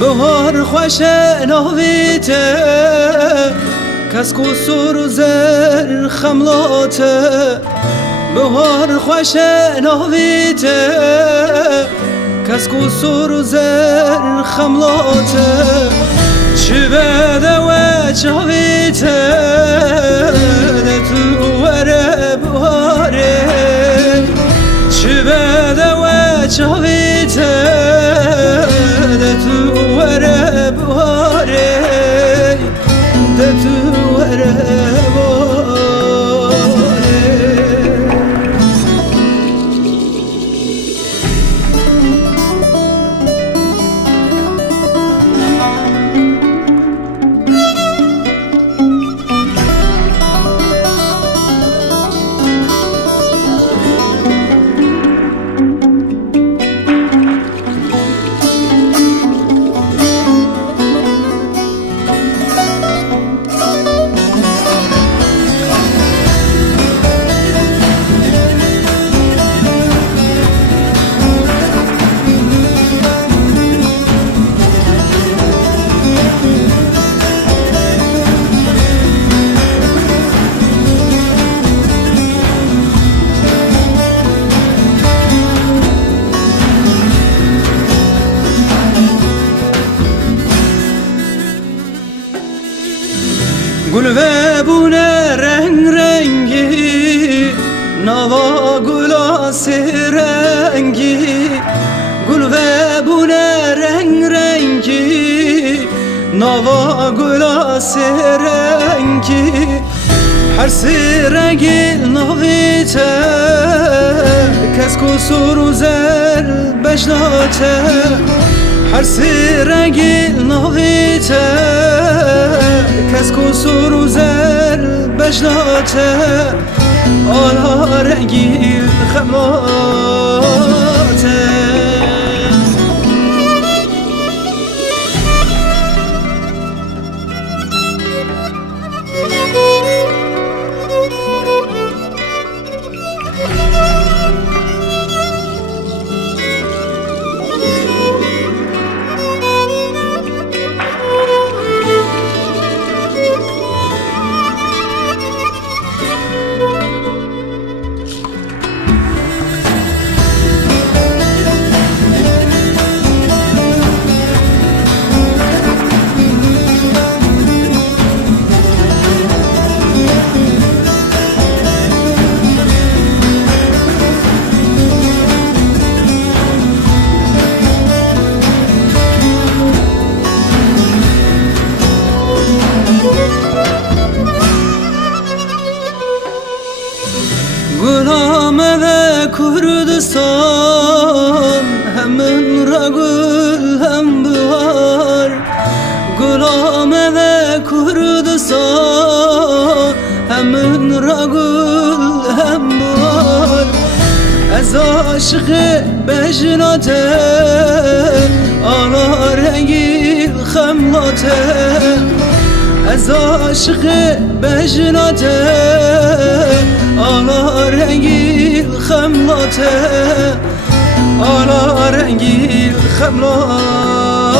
بهار خوش ناویته کس قصور و زر خملاته بهار خوش ناویته کس قصور و زر خملاته چی بده و چاویته ده تو وره بهاره چی بده و چاویته ده تو وره بهاره ده تو وره بهاره گل و بونه رنگ رنگی نوا گلا رنگی گل و بونه رنگ رنگی نوا گلا رنگی هر رنگی نویته کس کسور و زر بشناته هر رنگی نویته کس کسور و زر بشناته آلا رنگی خماته Gülame ve Kurdistan Hemin ragül hem bahar Gülame ve Kurdistan Hemin ragül hem bahar Ez aşıkı bejnate Ala rengi xemlate Ez aşıkı bejnate Ala rengi xemlate Ala rengi xemlate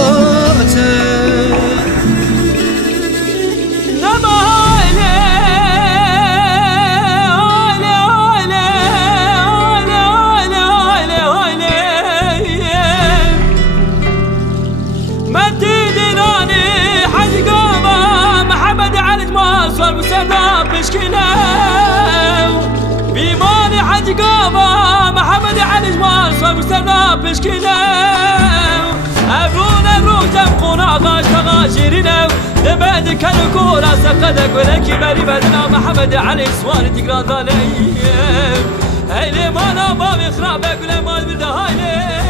بيماني حج قابا محمد علي جمال صار مستنى بشكله أبرون أبرون تبقون عطاش بعد كان كورة سقدك ولكن بري بدنا محمد علي سوار تقران ظالم هاي لي ما انا بابي خرابك ولا ما البرد هاي لي